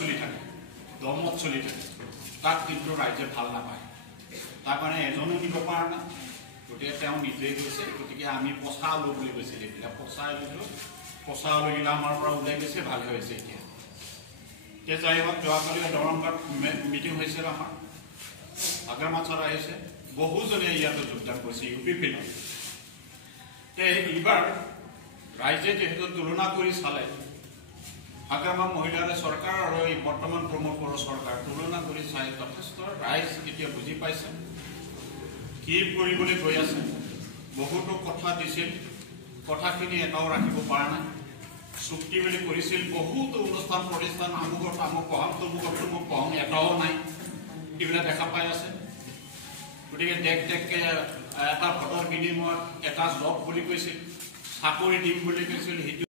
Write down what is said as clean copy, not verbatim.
চলি থাকে, দমত চলি থাকে, তাক কিন্তু ৰাইজে ভাল নাপায়। তাৰ কাৰণে এজনো দিব পৰা নাই, গতিকে তেওঁ নিজেই গৈছে। গতিকে আমি পচা আলু বুলি কৈছিল, এইবিলাক পচা আলুটো পচা আলুগিলা আমাৰ পৰা ওলাই গৈছে, ভালে হৈছে। এতিয়া যাই হওক, যোৱাকালি দৰংগাত মিটিং হৈছিল আমাৰ, আগাৰমাছাৰ আহিছে, বহুজনে ইয়াতে যোগদান কৰিছে ইউ পি পিনত। এইবাৰ ৰাইজে যিহেতু তুলনা কৰি চালে, আগাৰমাহ মহিলাৰ চৰকাৰ আৰু এই বৰ্তমান প্ৰমোদ বড়ো চৰকাৰ তুলনা কৰি চাই যথেষ্ট ৰাইজ এতিয়া বুজি পাইছে কি কৰিবলৈ গৈ আছে। বহুতো কথা দিছিল, কথাখিনি এটাও ৰাখিব পৰা নাই। চুক্তি বুলি কৰিছিল, বহুতো অনুষ্ঠান প্ৰতিষ্ঠান, আমুকৰ তামুক পঢ়াম, তমুকৰ তমুক পঢ়াম, এটাও নাই। এইবিলাক দেখা পাই আছে। গতিকে দেশকে এটা ভোটৰ বিনিময়ত এটা জব বুলি কৈছিল, চাকৰি দিম বুলি কৈছিল, সেইটো